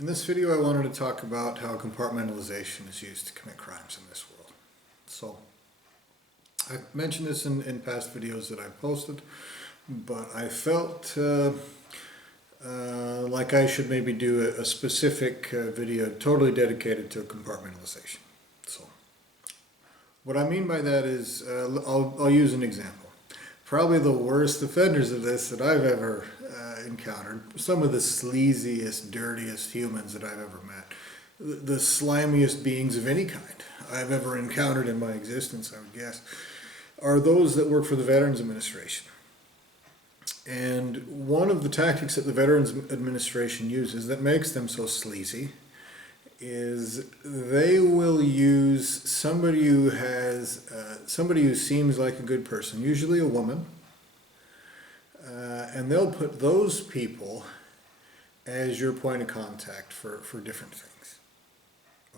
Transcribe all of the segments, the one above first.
In this video, I wanted to talk about how compartmentalization is used to commit crimes in this world. So, I've mentioned this in past videos that I've posted, but I felt like I should maybe do a specific video totally dedicated to compartmentalization. So, what I mean by that is, I'll use an example. Probably the worst offenders of this that I've ever encountered, some of the sleaziest, dirtiest humans that I've ever met, the slimiest beings of any kind I've ever encountered in my existence, I would guess, are those that work for the Veterans Administration. And one of the tactics that the Veterans Administration uses that makes them so sleazy is they will use somebody who has, somebody who seems like a good person, usually a woman, and they'll put those people as your point of contact for different things,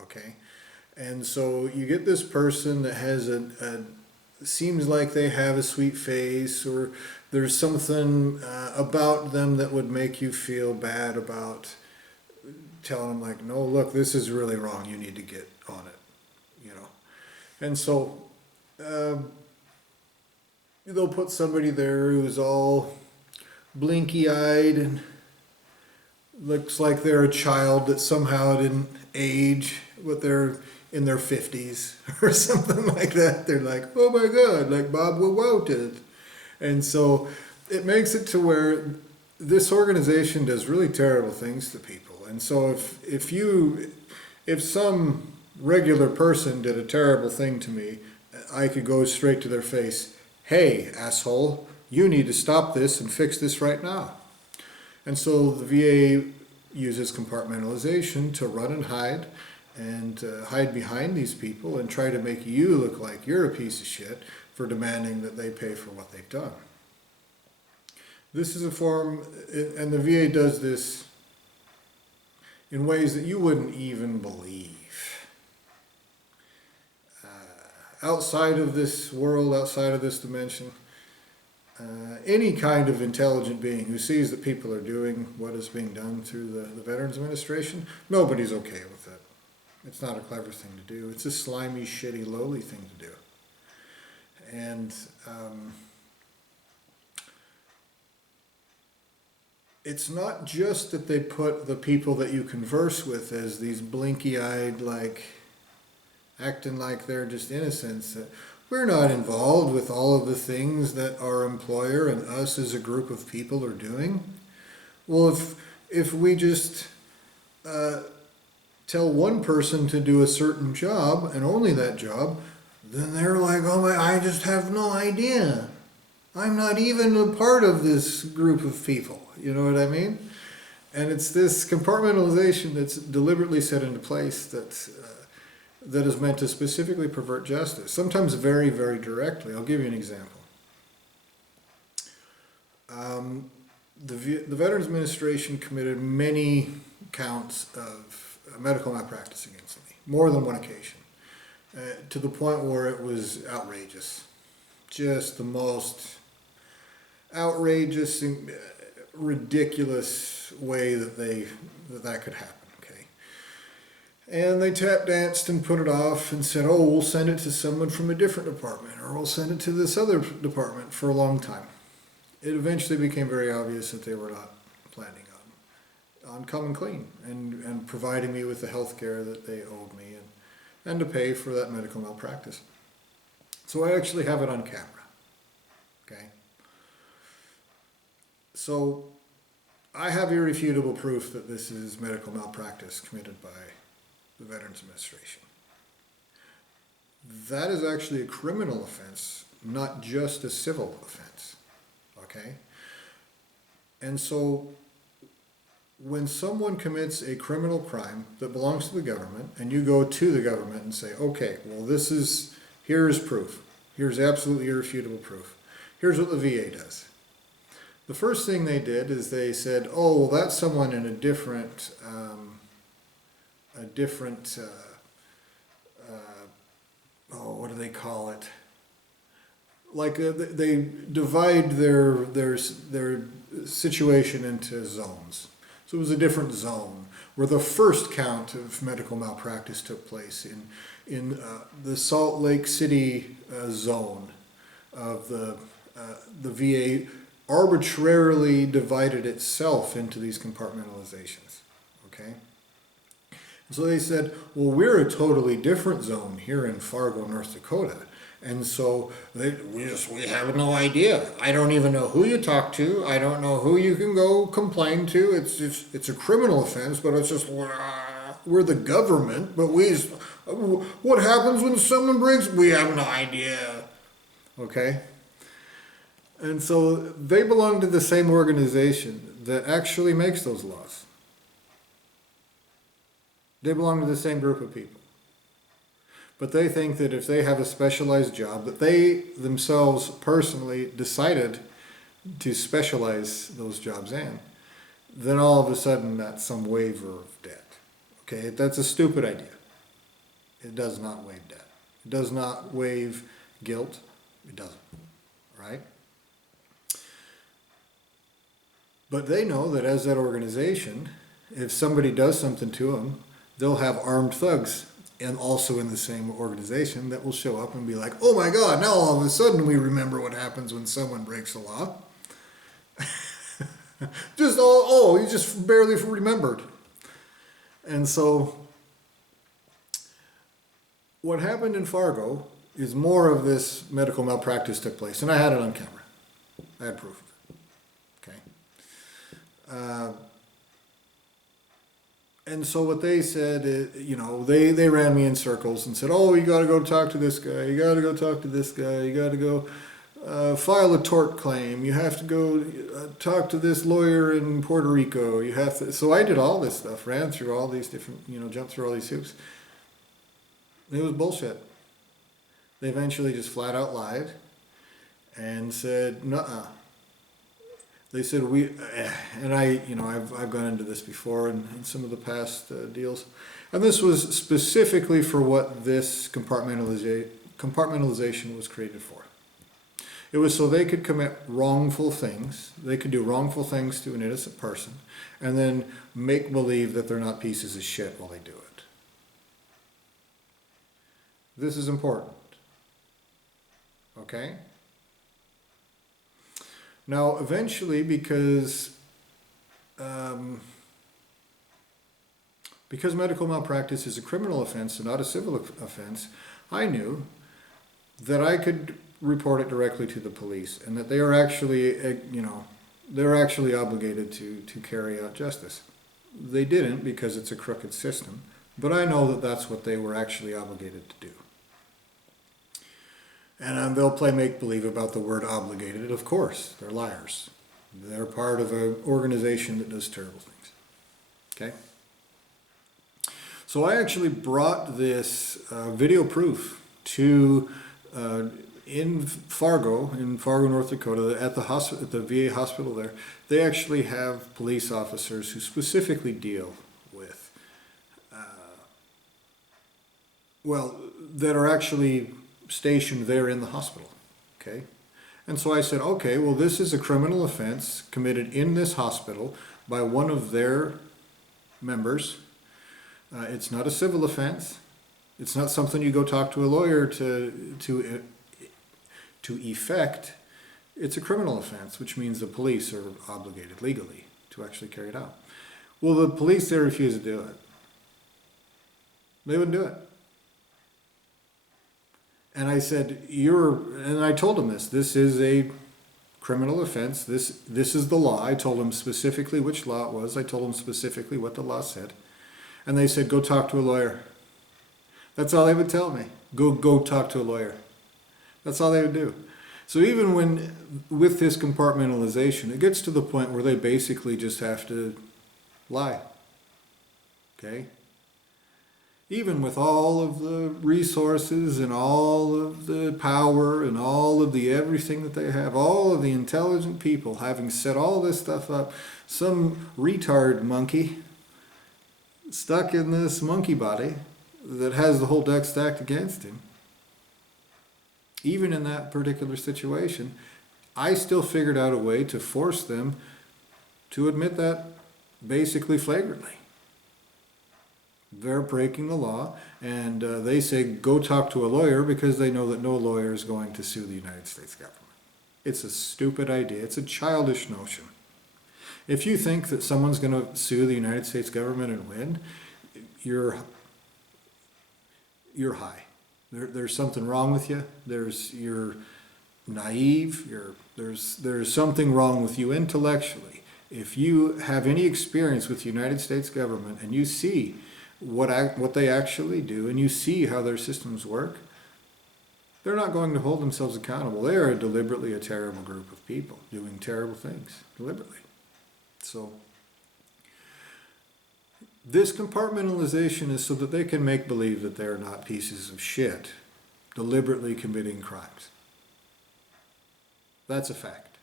okay? And so you get this person that has seems like they have a sweet face, or there's something about them that would make you feel bad about telling them, like, no, look, this is really wrong, you need to get on it, you know. And so they'll put somebody there who's all blinky-eyed and looks like they're a child that somehow didn't age, but they're in their 50s or something like that. They're like, oh my God, like Bob Wowoted. And so it makes it to where this organization does really terrible things to people. And so if some regular person did a terrible thing to me, I could go straight to their face, hey, asshole, you need to stop this and fix this right now. And so the VA uses compartmentalization to run and hide behind these people and try to make you look like you're a piece of shit for demanding that they pay for what they've done. This is a form, and the VA does this in ways that you wouldn't even believe. Outside of this world, outside of this dimension, any kind of intelligent being who sees that people are doing what is being done through the Veterans Administration, nobody's okay with it. It's not a clever thing to do. It's a slimy, shitty, lowly thing to do. And it's not just that they put the people that you converse with as these blinky-eyed, like, acting like they're just innocents. We're not involved with all of the things that our employer and us as a group of people are doing. Well, if we just tell one person to do a certain job and only that job, then they're like, oh my, I just have no idea. I'm not even a part of this group of people. You know what I mean? And it's this compartmentalization that's deliberately set into place that is meant to specifically pervert justice, sometimes very, very directly. I'll give you an example. The Veterans Administration committed many counts of medical malpractice against me, more than one occasion, to the point where it was outrageous. Just the most outrageous, ridiculous way that could happen. And they tap danced and put it off and said, oh, we'll send it to someone from a different department, or we'll send it to this other department, for a long time. It eventually became very obvious that they were not planning on coming clean and providing me with the health care that they owed me and to pay for that medical malpractice. So I actually have it on camera. Okay? So I have irrefutable proof that this is medical malpractice committed by the Veterans Administration. That is actually a criminal offense, not just a civil offense, okay? And so when someone commits a criminal crime that belongs to the government, and you go to the government and say, okay, well, here's proof. Here's absolutely irrefutable proof. Here's what the VA does. The first thing they did is they said, oh, well, that's someone in a different what do they call it? Like they divide their situation into zones. So it was a different zone where the first count of medical malpractice took place in the Salt Lake City zone of the VA arbitrarily divided itself into these compartmentalizations. Okay? So they said, well, we're a totally different zone here in Fargo, North Dakota. And so we have no idea. I don't even know who you talk to. I don't know who you can go complain to. It's a criminal offense, but it's just, we're the government, but what happens when someone breaks? We have no idea. Okay? And so they belong to the same organization that actually makes those laws. They belong to the same group of people. But they think that if they have a specialized job, that they themselves personally decided to specialize those jobs in, then all of a sudden that's some waiver of debt. Okay, that's a stupid idea. It does not waive debt. It does not waive guilt. It doesn't, right? But they know that as that organization, if somebody does something to them, they'll have armed thugs and also in the same organization that will show up and be like, oh my God, now all of a sudden we remember what happens when someone breaks the law. You just barely remembered. And so what happened in Fargo is more of this medical malpractice took place. And I had it on camera. I had proof of it. Okay. And so what they said, they ran me in circles and said, oh, you got to go talk to this guy. You got to go talk to this guy. You got to go file a tort claim. You have to go talk to this lawyer in Puerto Rico. You have to. So I did all this stuff, ran through all these different, jumped through all these hoops. It was bullshit. They eventually just flat out lied and said, nuh-uh. They said I've gone into this before in some of the past deals, and this was specifically for what this compartmentalization was created for. It was so they could commit wrongful things. They could do wrongful things to an innocent person, and then make believe that they're not pieces of shit while they do it. This is important. Okay? Now, eventually, because medical malpractice is a criminal offense and not a civil offense, I knew that I could report it directly to the police and that they are actually, they're actually obligated to carry out justice. They didn't because it's a crooked system, but I know that that's what they were actually obligated to do. And they'll play make-believe about the word obligated. Of course, they're liars. They're part of an organization that does terrible things. Okay? So I actually brought this video proof to, in Fargo, North Dakota, at the VA hospital there. They actually have police officers who specifically deal with, that are actually stationed there in the hospital, okay? And so I said, okay, well, this is a criminal offense committed in this hospital by one of their members. It's not a civil offense. It's not something you go talk to a lawyer to effect. It's a criminal offense, which means the police are obligated legally to actually carry it out. Well, the police, they refused to do it. They wouldn't do it. And I said, and I told them this is a criminal offense. This is the law. I told them specifically which law it was. I told them specifically what the law said. And they said, go talk to a lawyer. That's all they would tell me. Go talk to a lawyer. That's all they would do. So even with this compartmentalization, it gets to the point where they basically just have to lie. Okay? Even with all of the resources and all of the power and all of the everything that they have, all of the intelligent people having set all this stuff up, some retard monkey stuck in this monkey body that has the whole deck stacked against him, even in that particular situation, I still figured out a way to force them to admit that basically flagrantly. They're breaking the law, and they say go talk to a lawyer because they know that no lawyer is going to sue the United States government. It's a stupid idea. It's a childish notion. If you think that someone's going to sue the United States government and win, you're high. There's something wrong with you. You're naive. There's something wrong with you intellectually. If you have any experience with the United States government and you see what they actually do and you see how their systems work, they're not going to hold themselves accountable. They are deliberately a terrible group of people doing terrible things deliberately. So this compartmentalization is so that they can make believe that they're not pieces of shit deliberately committing crimes. That's a fact.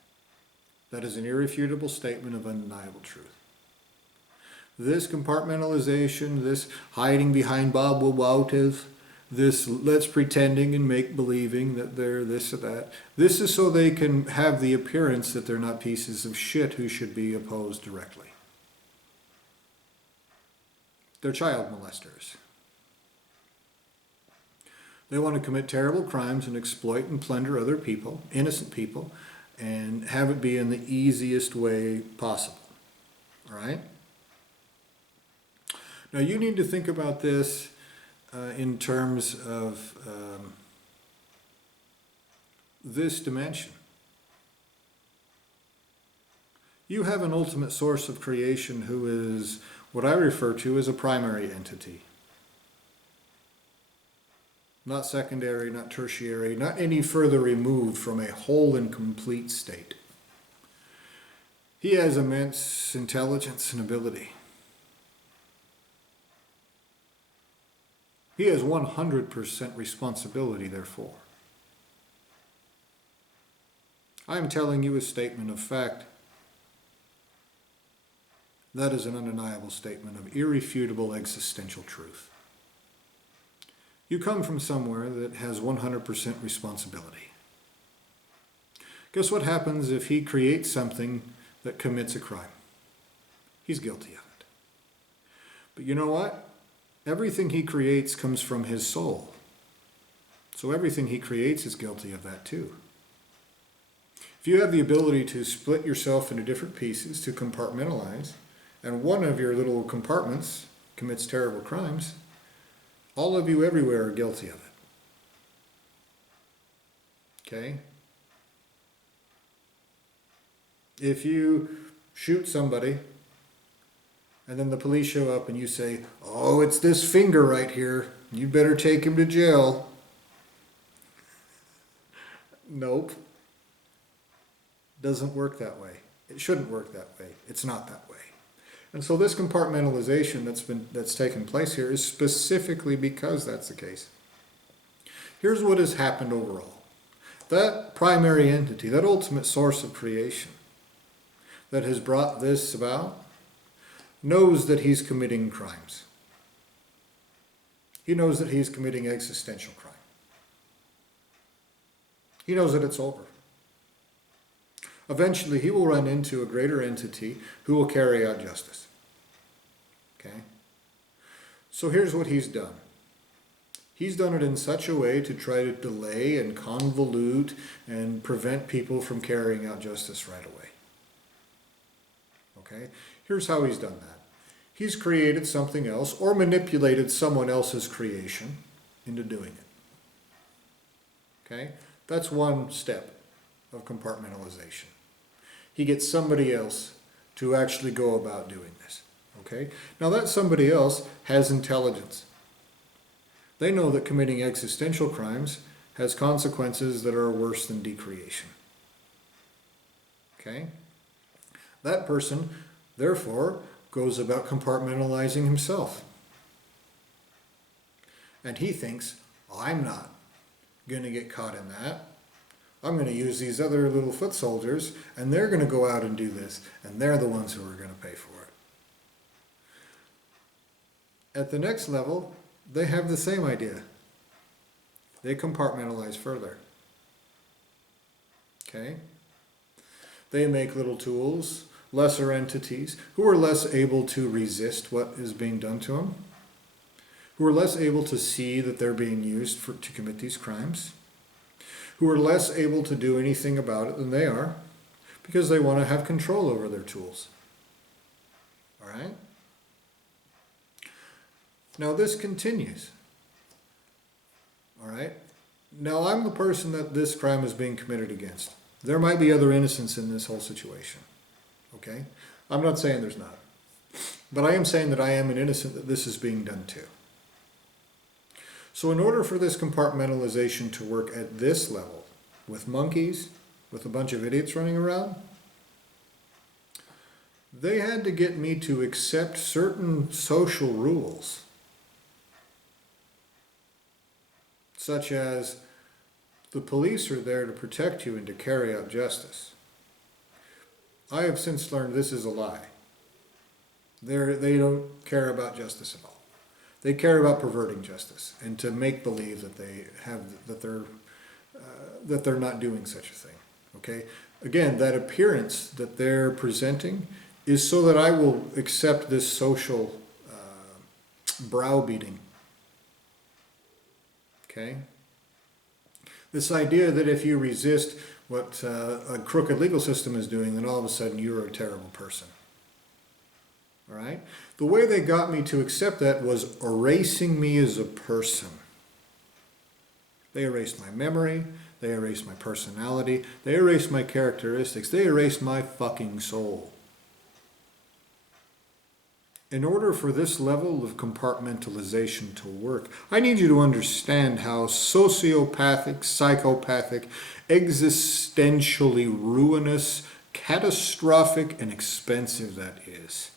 That is an irrefutable statement of undeniable truth. This compartmentalization, this hiding behind blah-blah-blah-tive, this let's pretending and make believing that they're this or that, this is so they can have the appearance that they're not pieces of shit who should be opposed directly. They're child molesters. They want to commit terrible crimes and exploit and plunder other people, innocent people, and have it be in the easiest way possible. All right? Now you need to think about this in terms of this dimension. You have an ultimate source of creation who is what I refer to as a primary entity. Not secondary, not tertiary, not any further removed from a whole and complete state. He has immense intelligence and ability. He has 100% responsibility, therefore. I am telling you a statement of fact. That is an undeniable statement of irrefutable existential truth. You come from somewhere that has 100% responsibility. Guess what happens if he creates something that commits a crime? He's guilty of it. But you know what? Everything he creates comes from his soul. So everything he creates is guilty of that too. If you have the ability to split yourself into different pieces, to compartmentalize, and one of your little compartments commits terrible crimes, all of you everywhere are guilty of it. Okay? If you shoot somebody, and then the police show up and you say, oh, it's this finger right here, you better take him to jail. Nope. Doesn't work that way. It shouldn't work that way. It's not that way. And so this compartmentalization that's taken place here is specifically because that's the case. Here's what has happened overall. That primary entity, that ultimate source of creation that has brought this about, knows that he's committing crimes. He knows that he's committing existential crime. He knows that it's over. Eventually, he will run into a greater entity who will carry out justice. Okay? So here's what he's done. He's done it in such a way to try to delay and convolute and prevent people from carrying out justice right away. Okay? Here's how he's done that. He's created something else or manipulated someone else's creation into doing it. Okay? That's one step of compartmentalization. He gets somebody else to actually go about doing this. Okay? Now that somebody else has intelligence. They know that committing existential crimes has consequences that are worse than decreation. Okay? That person, therefore, goes about compartmentalizing himself. And he thinks, oh, I'm not going to get caught in that. I'm going to use these other little foot soldiers, and they're going to go out and do this, and they're the ones who are going to pay for it. At the next level, they have the same idea. They compartmentalize further. Okay? They make little tools lesser entities who are less able to resist what is being done to them, who are less able to see that they're being used to commit these crimes, who are less able to do anything about it than they are because they want to have control over their tools. All right? Now this continues. All right? Now I'm the person that this crime is being committed against. There might be other innocents in this whole situation. Okay? I'm not saying there's not. But I am saying that I am an innocent that this is being done to. So in order for this compartmentalization to work at this level, with monkeys, with a bunch of idiots running around, they had to get me to accept certain social rules, such as the police are there to protect you and to carry out justice. I have since learned this is a lie. They don't care about justice at all. They care about perverting justice and to make believe that they're not doing such a thing. Okay? Again, that appearance that they're presenting is so that I will accept this social browbeating. Okay? This idea that if you resist what a crooked legal system is doing, then all of a sudden you're a terrible person. All right? The way they got me to accept that was erasing me as a person. They erased my memory. They erased my personality. They erased my characteristics. They erased my fucking soul. In order for this level of compartmentalization to work, I need you to understand how sociopathic, psychopathic, existentially ruinous, catastrophic, and expensive that is.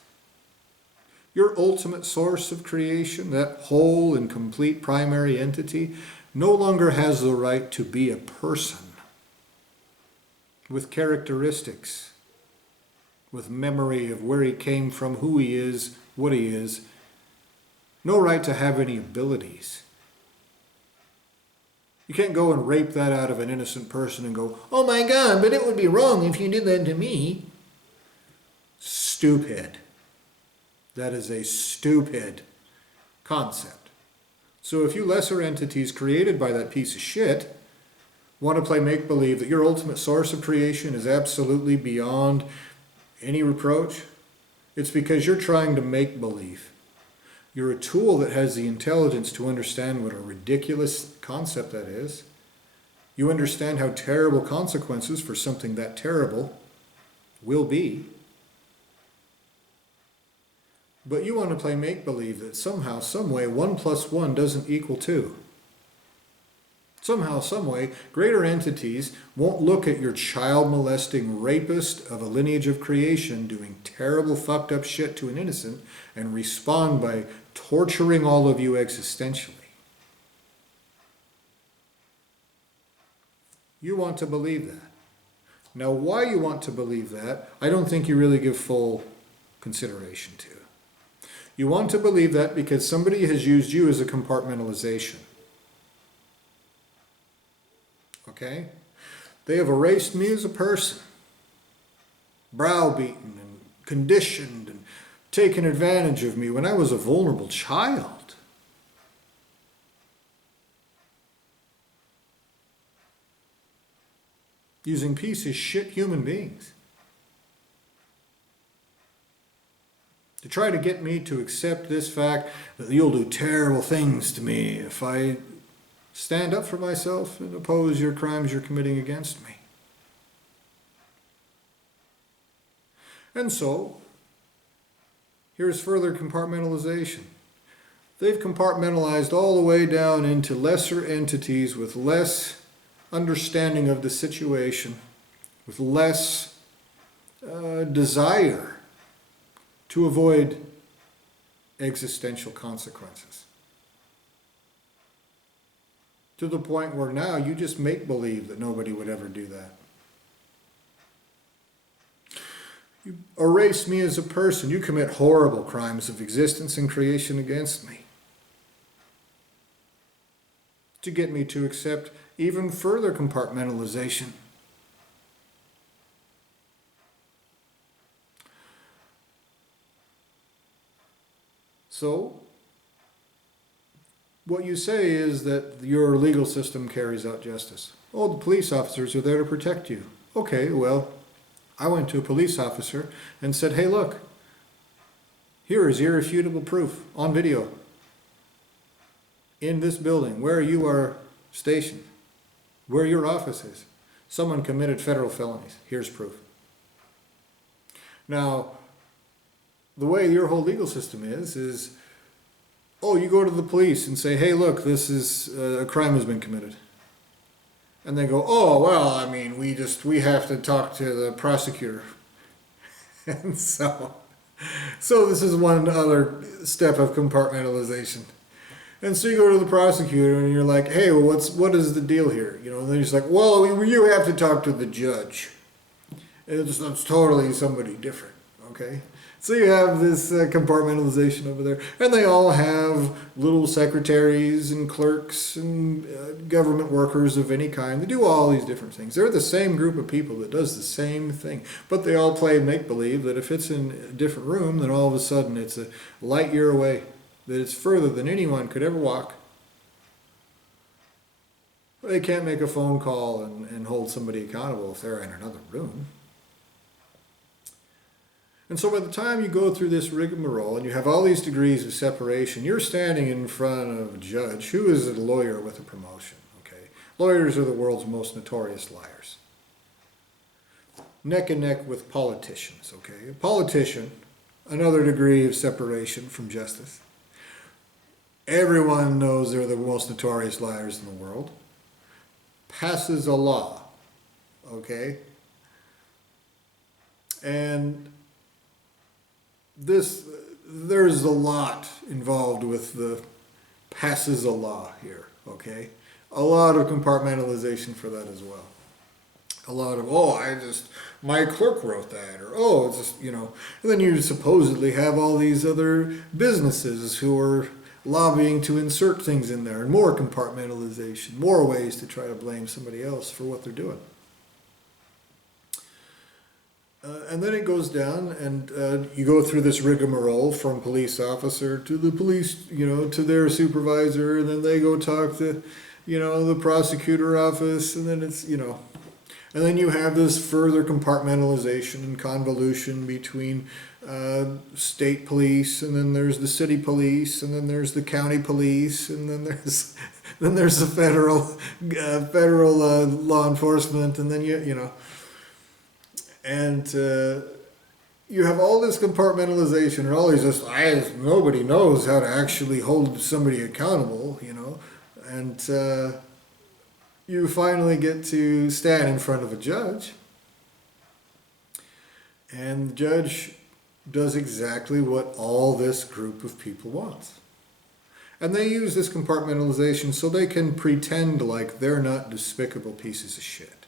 Your ultimate source of creation, that whole and complete primary entity, no longer has the right to be a person with characteristics, with memory of where he came from, who he is, what he is, no right to have any abilities. You can't go and rape that out of an innocent person and go, oh my God, but it would be wrong if you did that to me. Stupid. That is a stupid concept. So if you lesser entities created by that piece of shit want to play make-believe that your ultimate source of creation is absolutely beyond any reproach, it's because you're trying to make believe. You're a tool that has the intelligence to understand what a ridiculous concept that is. You understand how terrible consequences for something that terrible will be. But you want to play make-believe that somehow, someway, 1 + 1 doesn't equal 2. Somehow, someway, greater entities won't look at your child-molesting rapist of a lineage of creation doing terrible, fucked up shit to an innocent and respond by torturing all of you existentially. You want to believe that. Now, why you want to believe that, I don't think you really give full consideration to. You want to believe that because somebody has used you as a compartmentalization. Okay? They have erased me as a person, browbeaten and conditioned and taken advantage of me when I was a vulnerable child. Using piece of shit human beings to try to get me to accept this fact that you'll do terrible things to me if I stand up for myself and oppose your crimes you're committing against me. And so, here's further compartmentalization. They've compartmentalized all the way down into lesser entities with less understanding of the situation, with less desire to avoid existential consequences. To the point where now you just make believe that nobody would ever do that. You erase me as a person. You commit horrible crimes of existence and creation against me. To get me to accept even further compartmentalization. So, what you say is that your legal system carries out justice. Oh, the police officers are there to protect you. Okay, well, I went to a police officer and said, hey, look, here is irrefutable proof on video. In this building where you are stationed, where your office is, someone committed federal felonies. Here's proof. Now, the way your whole legal system is, oh, you go to the police and say, hey, look, this is, a crime has been committed. And they go, oh, well, I mean, we have to talk to the prosecutor. And so this is one other step of compartmentalization. And so you go to the prosecutor and you're like, hey, well, what is the deal here? You know, and they're just like, well, you have to talk to the judge. And it's totally somebody different, okay? So you have this compartmentalization over there. And they all have little secretaries and clerks and government workers of any kind. They do all these different things. They're the same group of people that does the same thing. But they all play make-believe that if it's in a different room, then all of a sudden it's a light year away. That it's further than anyone could ever walk. They can't make a phone call and hold somebody accountable if they're in another room. And so by the time you go through this rigmarole and you have all these degrees of separation, you're standing in front of a judge who is a lawyer with a promotion. Okay, lawyers are the world's most notorious liars. Neck and neck with politicians. Okay, a politician, another degree of separation from justice. Everyone knows they're the most notorious liars in the world. Passes a law, okay? And there's a lot involved with the passes a law here, okay? A lot of compartmentalization for that as well. A lot of, my clerk wrote that, or, it's just, and then you supposedly have all these other businesses who are lobbying to insert things in there, and more compartmentalization, more ways to try to blame somebody else for what they're doing. And then it goes down, and you go through this rigmarole from police officer to the police, to their supervisor, and then they go talk to, the prosecutor office, and then it's, and then you have this further compartmentalization and convolution between state police, and then there's the city police, and then there's the county police, and then there's the federal law enforcement, and then you have all this compartmentalization and all these nobody knows how to actually hold somebody accountable, and you finally get to stand in front of a judge, and the judge does exactly what all this group of people wants. And they use this compartmentalization so they can pretend like they're not despicable pieces of shit.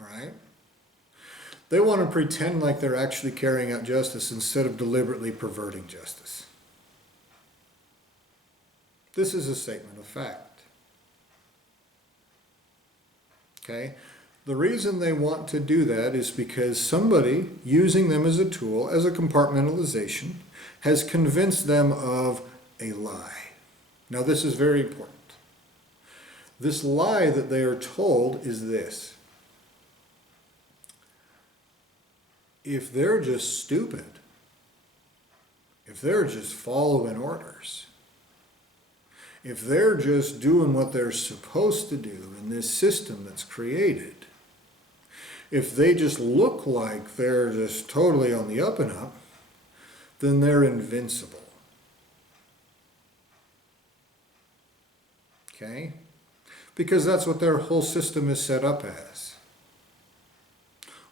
All right? They want to pretend like they're actually carrying out justice instead of deliberately perverting justice. This is a statement of fact. Okay? The reason they want to do that is because somebody, using them as a tool, as a compartmentalization, has convinced them of a lie. Now this is very important. This lie that they are told is this. If they're just stupid, if they're just following orders, if they're just doing what they're supposed to do in this system that's created, if they just look like they're just totally on the up and up, then they're invincible. Okay? Because that's what their whole system is set up as.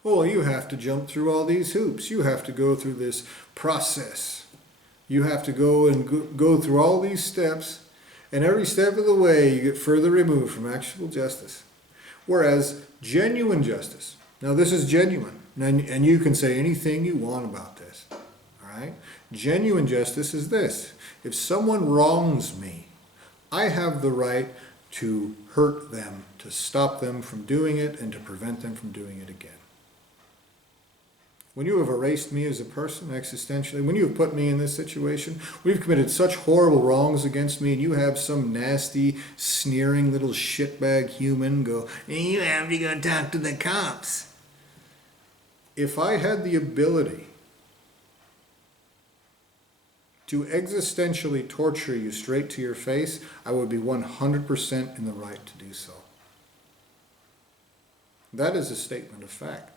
Oh, you have to jump through all these hoops. You have to go through this process. You have to go through all these steps, and every step of the way you get further removed from actual justice. Whereas genuine justice, now this is genuine, and you can say anything you want about this, all right? Genuine justice is this. If someone wrongs me, I have the right to hurt them, to stop them from doing it, and to prevent them from doing it again. when you have erased me as a person existentially, when you have put me in this situation, when you've committed such horrible wrongs against me, and you have some nasty, sneering little shitbag human go, you have to go talk to the cops. If I had the ability to existentially torture you straight to your face, I would be 100% in the right to do so. That is a statement of fact.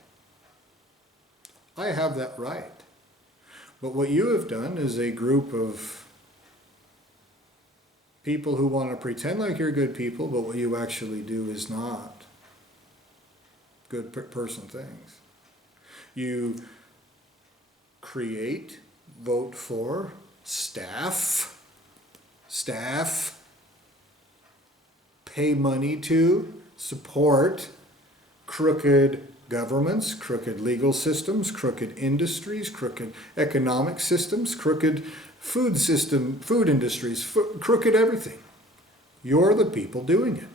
I have that right. But what you have done is a group of people who want to pretend like you're good people, but what you actually do is not good person things. You create, vote for, staff, pay money to, support crooked governments, crooked legal systems, crooked industries, crooked economic systems, crooked food industries, crooked everything. You're the people doing it.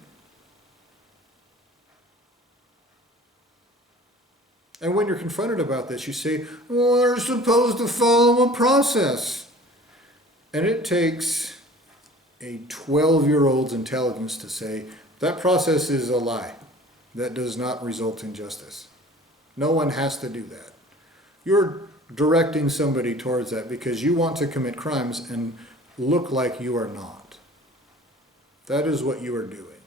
And when you're confronted about this, you say, well, they're supposed to follow a process. And it takes a 12-year-old's intelligence to say, that process is a lie. That does not result in justice. No one has to do that. You're directing somebody towards that because you want to commit crimes and look like you are not. That is what you are doing.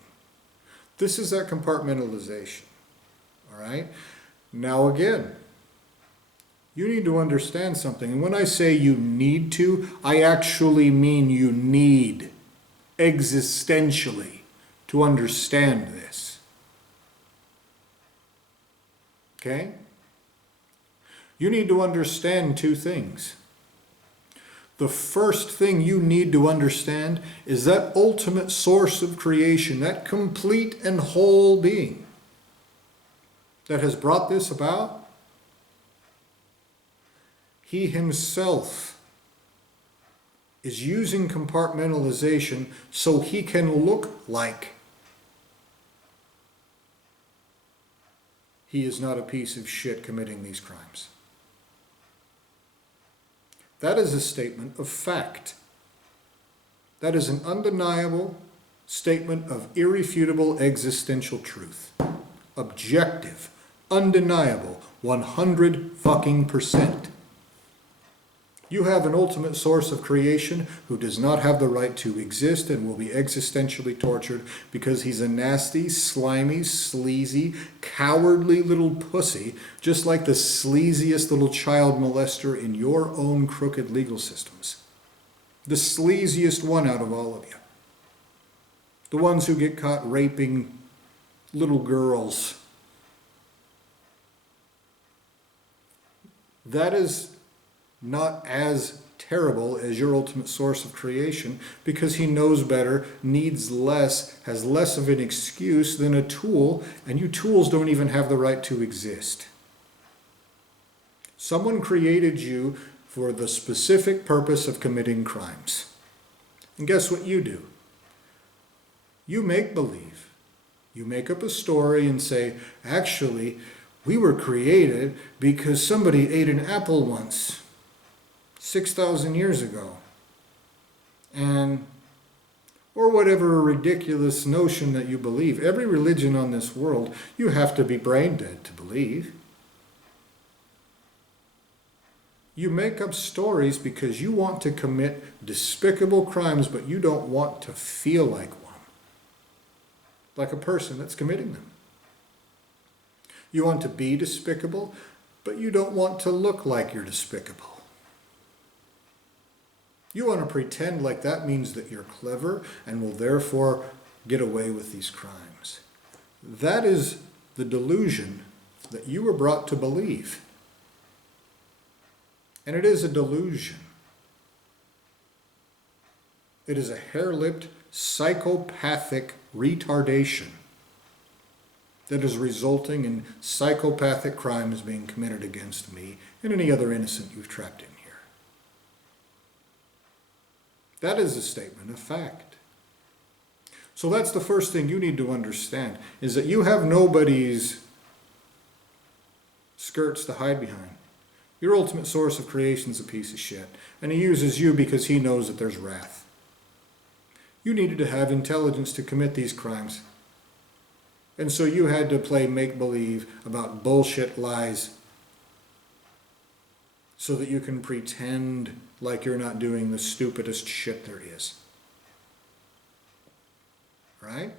This is that compartmentalization. All right? Now again, you need to understand something. And when I say you need to, I actually mean you need existentially to understand this. Okay? You need to understand two things. The first thing you need to understand is that ultimate source of creation, that complete and whole being that has brought this about. He himself is using compartmentalization so he can look like he is not a piece of shit committing these crimes. That is a statement of fact. That is an undeniable statement of irrefutable existential truth. Objective, undeniable, 100%. You have an ultimate source of creation who does not have the right to exist and will be existentially tortured because he's a nasty, slimy, sleazy, cowardly little pussy, just like the sleaziest little child molester in your own crooked legal systems. The sleaziest one out of all of you. The ones who get caught raping little girls. That is not as terrible as your ultimate source of creation because he knows better, needs less, has less of an excuse than a tool, and you tools don't even have the right to exist. Someone created you for the specific purpose of committing crimes. And guess what you do? You make believe. You make up a story and say, actually, we were created because somebody ate an apple once. 6,000 years ago, or whatever ridiculous notion that you believe. Every religion on this world, you have to be brain dead to believe. You make up stories because you want to commit despicable crimes, but you don't want to feel like one, like a person that's committing them. You want to be despicable, but you don't want to look like you're despicable. You want to pretend like that means that you're clever and will therefore get away with these crimes. That is the delusion that you were brought to believe. And it is a delusion. It is a hair-lipped, psychopathic retardation that is resulting in psychopathic crimes being committed against me and any other innocent you've trapped in here. That is a statement of fact. So that's the first thing you need to understand, is that you have nobody's skirts to hide behind. Your ultimate source of creation is a piece of shit, and he uses you because he knows that there's wrath. You needed to have intelligence to commit these crimes. And so you had to play make-believe about bullshit lies so that you can pretend like you're not doing the stupidest shit there is. Right?